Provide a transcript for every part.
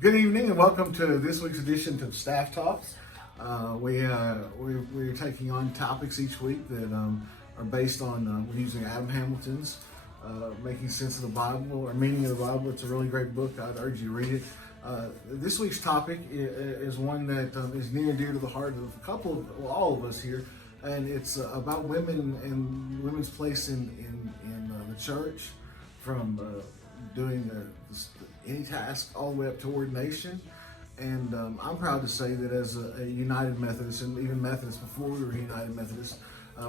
Good evening and welcome to this week's edition of Staff Talks. We're taking on topics each week that are based on, we're using Adam Hamilton's Making Sense of the Bible or Meaning of the Bible. It's a really great book. I'd urge you to read it. This week's topic is one that is near and dear to the heart of all of us here, and it's about women and women's place in the church, from doing any task all the way up to ordination. And I'm proud to say that as a United Methodist, and even Methodist before we were United Methodist,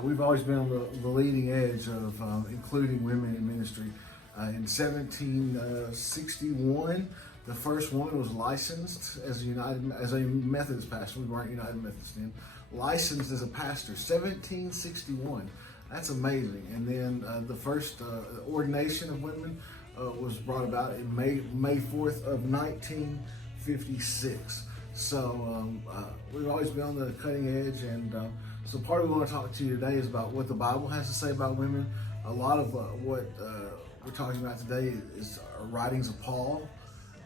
we've always been on the leading edge of including women in ministry. In 1761, the first woman was licensed as a Methodist pastor. We weren't United Methodist then. Licensed as a pastor, 1761. That's amazing. And then the first ordination of women was brought about in May 4th of 1956. So we've always been on the cutting edge, and so part of what we want to talk to you today is about what the Bible has to say about women. A lot of what we're talking about today is writings of Paul,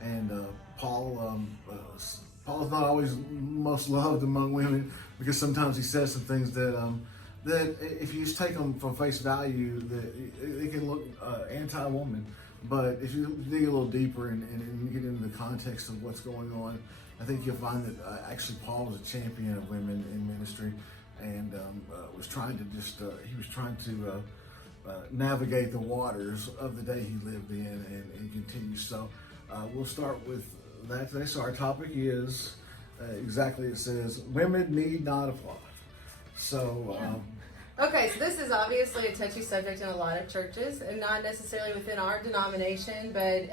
and Paul's not always most loved among women because sometimes he says some things that if you just take them from face value, that it can look anti-woman. But if you dig a little deeper and get into the context of what's going on, I think you'll find that actually Paul was a champion of women in ministry, and was trying to navigate the waters of the day he lived in and continue. So we'll start with that today. So our topic is exactly, it says, women need not applaud. So. Okay, so this is obviously a touchy subject in a lot of churches, and not necessarily within our denomination, but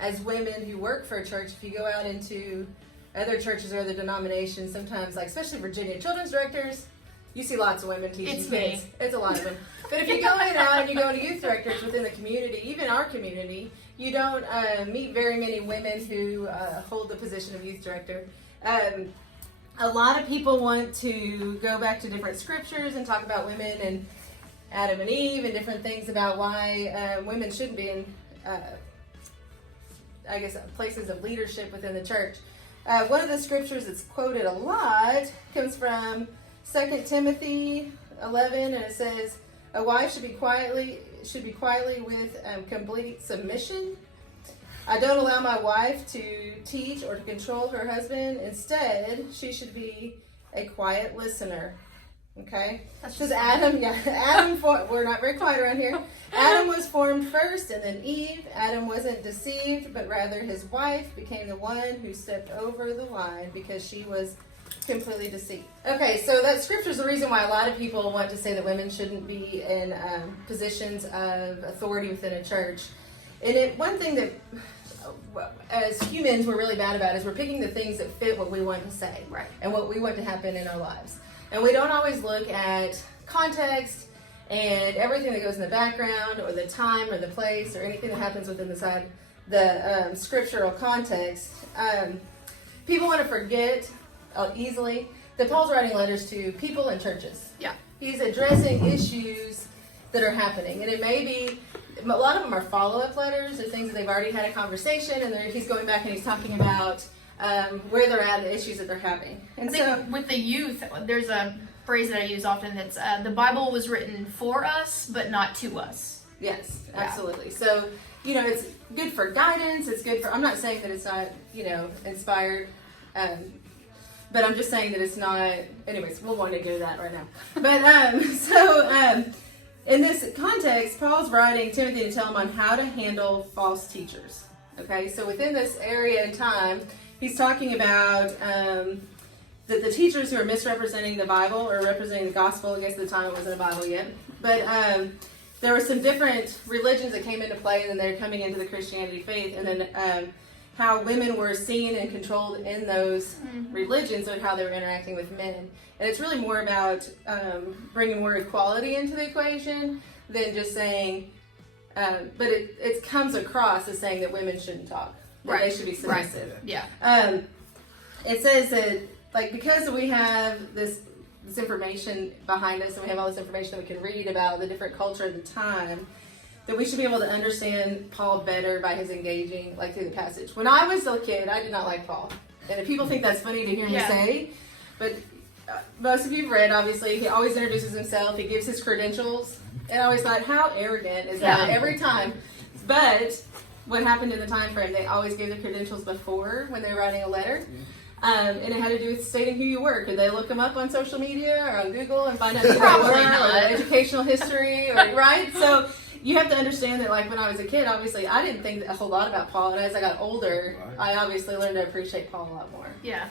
as women who work for a church, if you go out into other churches or other denominations, sometimes, like especially Virginia children's directors, you see lots of women teaching It's kids. me. It's a lot of them. But if you go in out and you go to youth directors within the community, even our community, you don't meet very many women who hold the position of youth director. A lot of people want to go back to different scriptures and talk about women and Adam and Eve and different things about why women shouldn't be in, places of leadership within the church. One of the scriptures that's quoted a lot comes from 2 Timothy 11, and it says, "A wife should be quietly with complete submission. I don't allow my wife to teach or to control her husband. Instead, she should be a quiet listener." Okay? Because we're not very quiet around here. Adam was formed first and then Eve. Adam wasn't deceived, but rather his wife became the one who stepped over the line because she was completely deceived. Okay, so that scripture is the reason why a lot of people want to say that women shouldn't be in positions of authority within a church. And one thing that as humans we're really bad about is we're picking the things that fit what we want to say, right, and what we want to happen in our lives, and we don't always look at context and everything that goes in the background or the time or the place or anything that happens within the scriptural context. People want to forget easily that Paul's writing letters to people in churches. Yeah, he's addressing issues that are happening, and it may be a lot of them are follow-up letters or things that they've already had a conversation, and he's going back and he's talking about where they're at and the issues that they're having. And I think with the youth, there's a phrase that I use often that's the Bible was written for us, but not to us. Yes, absolutely. Yeah. So, it's good for guidance. It's good for, I'm not saying that it's not, inspired, but I'm just saying that it's not, anyways, we'll want to go to that right now. But, in this context, Paul's writing Timothy to tell him on how to handle false teachers. Okay, so within this area and time, he's talking about the teachers who are misrepresenting the Bible or representing the gospel. I guess at the time it wasn't a Bible yet. But there were some different religions that came into play, and then they're coming into the Christianity faith, and then how women were seen and controlled in those religions and how they were interacting with men. And it's really more about bringing more equality into the equation than just saying, but it comes across as saying that women shouldn't talk, that they should be submissive. Right. Yeah. It says that, because we have this information behind us and we have all this information that we can read about the different culture at the time, that we should be able to understand Paul better by his engaging, like, through the passage. When I was a kid, I did not like Paul. And if people think that's funny to hear me Yeah. say, but most of you have read, obviously, he always introduces himself, he gives his credentials, and I always thought, how arrogant is that every time? But what happened in the time frame, they always gave the credentials before when they were writing a letter. And it had to do with stating who you were. Could they look them up on social media or on Google and find out who you Probably were, not. or their educational history, or right? So you have to understand that, like, when I was a kid, obviously, I didn't think a whole lot about Paul, and as I got older, I obviously learned to appreciate Paul a lot more. Yeah.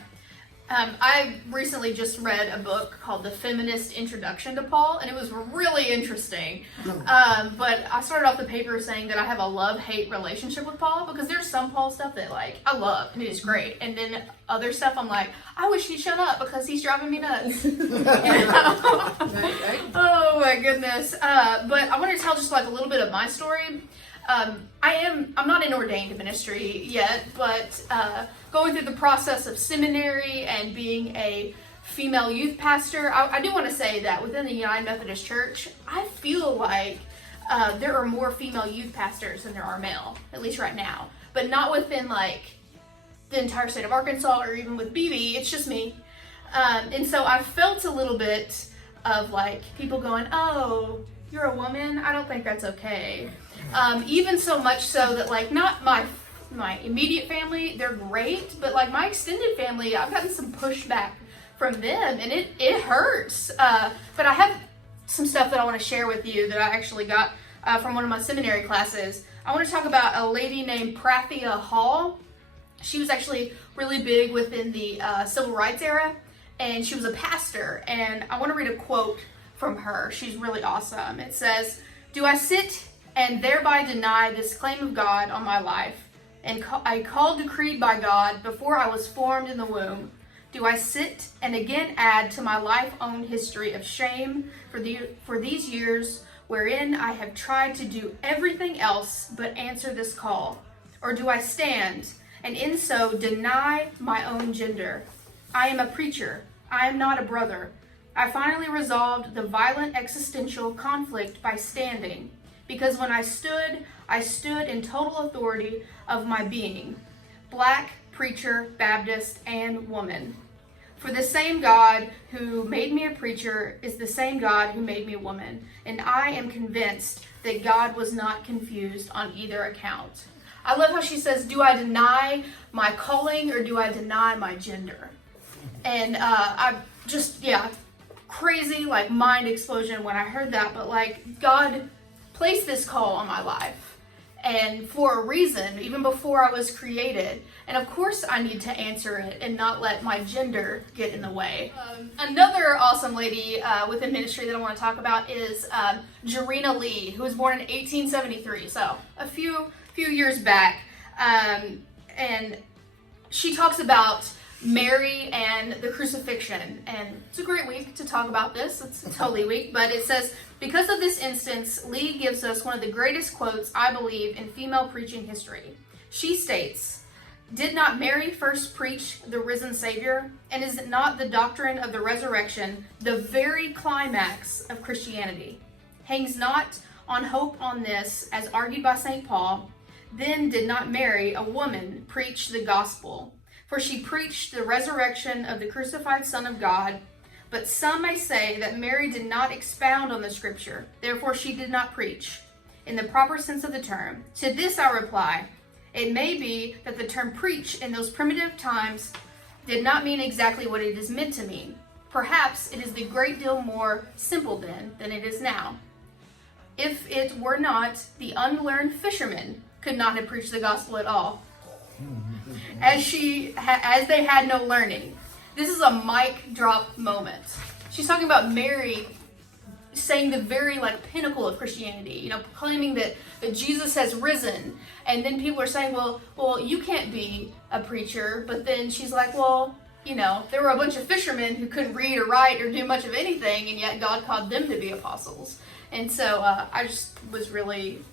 I recently just read a book called The Feminist Introduction to Paul, and it was really interesting. But I started off the paper saying that I have a love-hate relationship with Paul, because there's some Paul stuff that, like, I love, and it is great. And then other stuff I'm like, I wish he'd shut up because he's driving me nuts. You know? Right? Oh my goodness. But I want to tell just like a little bit of my story. I'm not in ordained ministry yet, but going through the process of seminary and being a female youth pastor, I do want to say that within the United Methodist Church, I feel like there are more female youth pastors than there are male, at least right now. But not within like the entire state of Arkansas or even with BB, it's just me. And so I felt a little bit of like people going, oh, you're a woman? I don't think that's okay. Even so much so that like not my immediate family, they're great, but like my extended family, I've gotten some pushback from them, and it hurts. But I have some stuff that I want to share with you that I actually got from one of my seminary classes. I want to talk about a lady named Prathia Hall. She was actually really big within the civil rights era, and she was a pastor. And I want to read a quote from her. She's really awesome. It says, "Do I sit and thereby deny this claim of God on my life, and I call decreed by God before I was formed in the womb? Do I sit and again add to my life-own history of shame for these years wherein I have tried to do everything else but answer this call? Or do I stand and in so deny my own gender? I am a preacher. I am not a brother. I finally resolved the violent existential conflict by standing, because when I stood in total authority of my being, black, preacher, Baptist, and woman. For the same God who made me a preacher is the same God who made me a woman, and I am convinced that God was not confused on either account." I love how she says, do I deny my calling or do I deny my gender? And I just, crazy, like, mind explosion when I heard that, but like, God placed this call on my life, and for a reason, even before I was created. And of course I need to answer it and not let my gender get in the way. Another awesome lady within ministry that I want to talk about is Jarena Lee, who was born in 1873, so a few years back. And she talks about Mary and the crucifixion, and it's a great week to talk about this. It's Holy Week, but it says, because of this instance, Lee gives us one of the greatest quotes, I believe, in female preaching history. She states, "Did not Mary first preach the risen Savior? And is it not the doctrine of the resurrection, the very climax of Christianity? Hangs not on hope on this, as argued by St. Paul. Then did not Mary, a woman, preach the gospel? For she preached the resurrection of the crucified Son of God. But some may say that Mary did not expound on the scripture, therefore she did not preach, in the proper sense of the term. To this I reply, it may be that the term preach in those primitive times did not mean exactly what it is meant to mean. Perhaps it is a great deal more simple then than it is now. If it were not, the unlearned fishermen could not have preached the gospel at all, as they had no learning." This is a mic drop moment. She's talking about Mary saying the very pinnacle of Christianity, proclaiming that Jesus has risen. And then people are saying, well, you can't be a preacher. But then she's like, well, there were a bunch of fishermen who couldn't read or write or do much of anything, and yet God called them to be apostles. And so I just was really,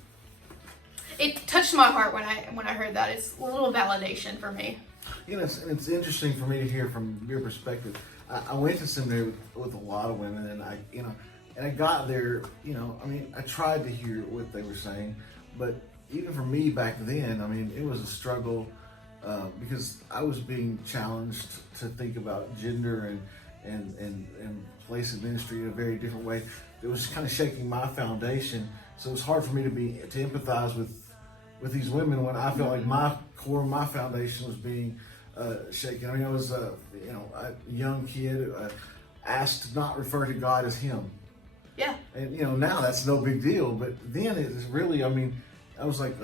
it touched my heart when I heard that. It's a little validation for me. It's interesting for me to hear from your perspective. I went to seminary with a lot of women, and and I got there, I tried to hear what they were saying, but even for me back then, it was a struggle because I was being challenged to think about gender and place of ministry in a very different way. It was kind of shaking my foundation, so it was hard for me to empathize with these women when I felt like my core, my foundation was being shaken. I was a young kid asked to not refer to God as Him. Yeah. And now that's no big deal, but then it was really, I was like,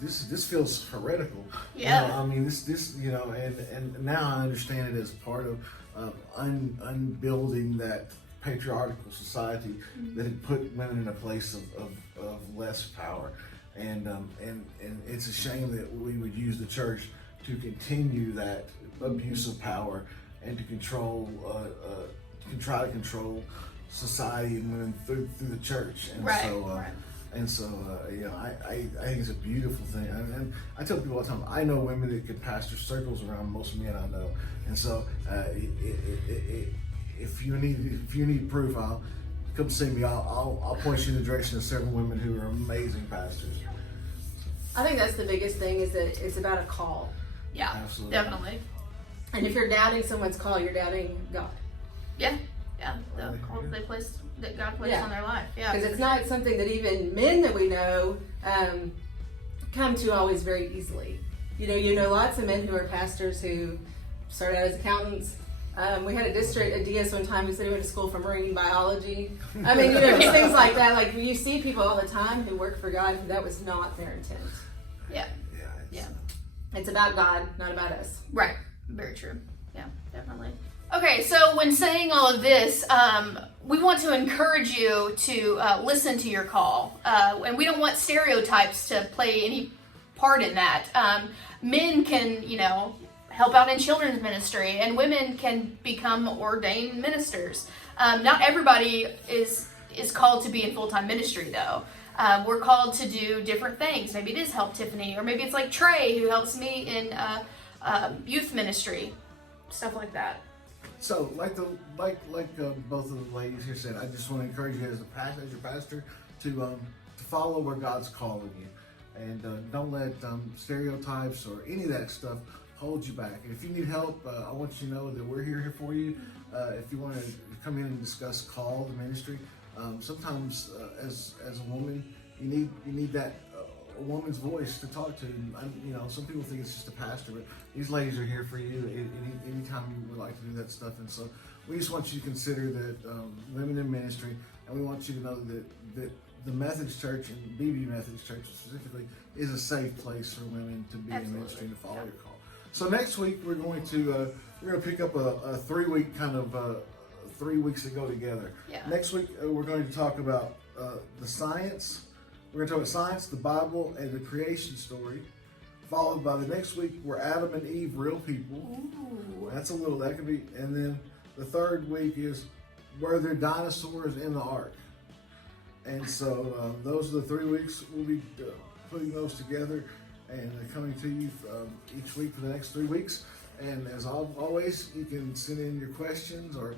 this feels heretical. Yeah. This and now I understand it as part of unbuilding that patriarchal society that had put women in a place of less power, and it's a shame that we would use the church to continue that abuse of power and to try to control society and women through the church. And right. So, right. And so, I think it's a beautiful thing. And I tell people all the time, I know women that could pastor circles around most men I know. And so, if you need proof, I'll come see me. I'll point you in the direction of several women who are amazing pastors. I think that's the biggest thing, is that it's about a call. Yeah, absolutely, definitely. And if you're doubting someone's call, you're doubting God. Yeah, the call that God placed on their life. Yeah, because it's not something that even men that we know come to always very easily. You know lots of men who are pastors who started out as accountants. We had a DS one time who said he went to school for marine biology. Just things like that. Like, you see people all the time who work for God, that was not their intent. Yeah. It's about God, not about us. Right. Very true. Yeah, definitely. Okay, so when saying all of this, we want to encourage you to listen to your call. And we don't want stereotypes to play any part in that. Men can, help out in children's ministry, and women can become ordained ministers. Not everybody is called to be in full-time ministry, though. We're called to do different things. Maybe it is Help Tiffany, or maybe it's like Trey, who helps me in youth ministry, stuff like that. So, like both of the ladies here said, I just want to encourage you as your pastor to follow where God's calling you, and don't let stereotypes or any of that stuff hold you back. And if you need help, I want you to know that we're here for you. If you want to come in and discuss call the ministry, sometimes as a woman, you need that a woman's voice to talk to. Some people think it's just a pastor, but these ladies are here for you anytime you would like to do that stuff. And so we just want you to consider that women in ministry, and we want you to know that the Methodist Church, and BB Methodist Church specifically, is a safe place for women to be in ministry and to follow your call. So next week we're going to pick up a 3-week kind of 3 weeks that go together. Yeah. Next week we're going to talk about the science. We're going to talk about science, the Bible, and the creation story. Followed by the next week, were Adam and Eve real people? Ooh. That could be. And then the third week is, were there dinosaurs in the ark? And so those are the 3 weeks. We'll be putting those together and coming to you each week for the next 3 weeks. And as always, you can send in your questions, or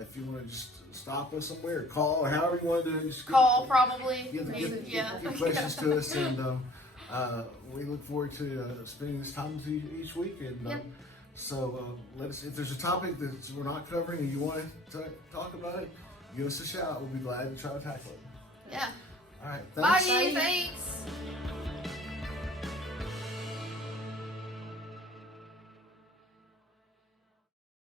if you want to just stop us somewhere, or call, or however you want to do it. Just Probably. Get questions to us, and we look forward to spending this time with you each week. And so let us, if there's a topic that we're not covering and you want to talk about it, give us a shout. We'll be glad to try to tackle it. Yeah. All right. Thanks. Bye. Thanks.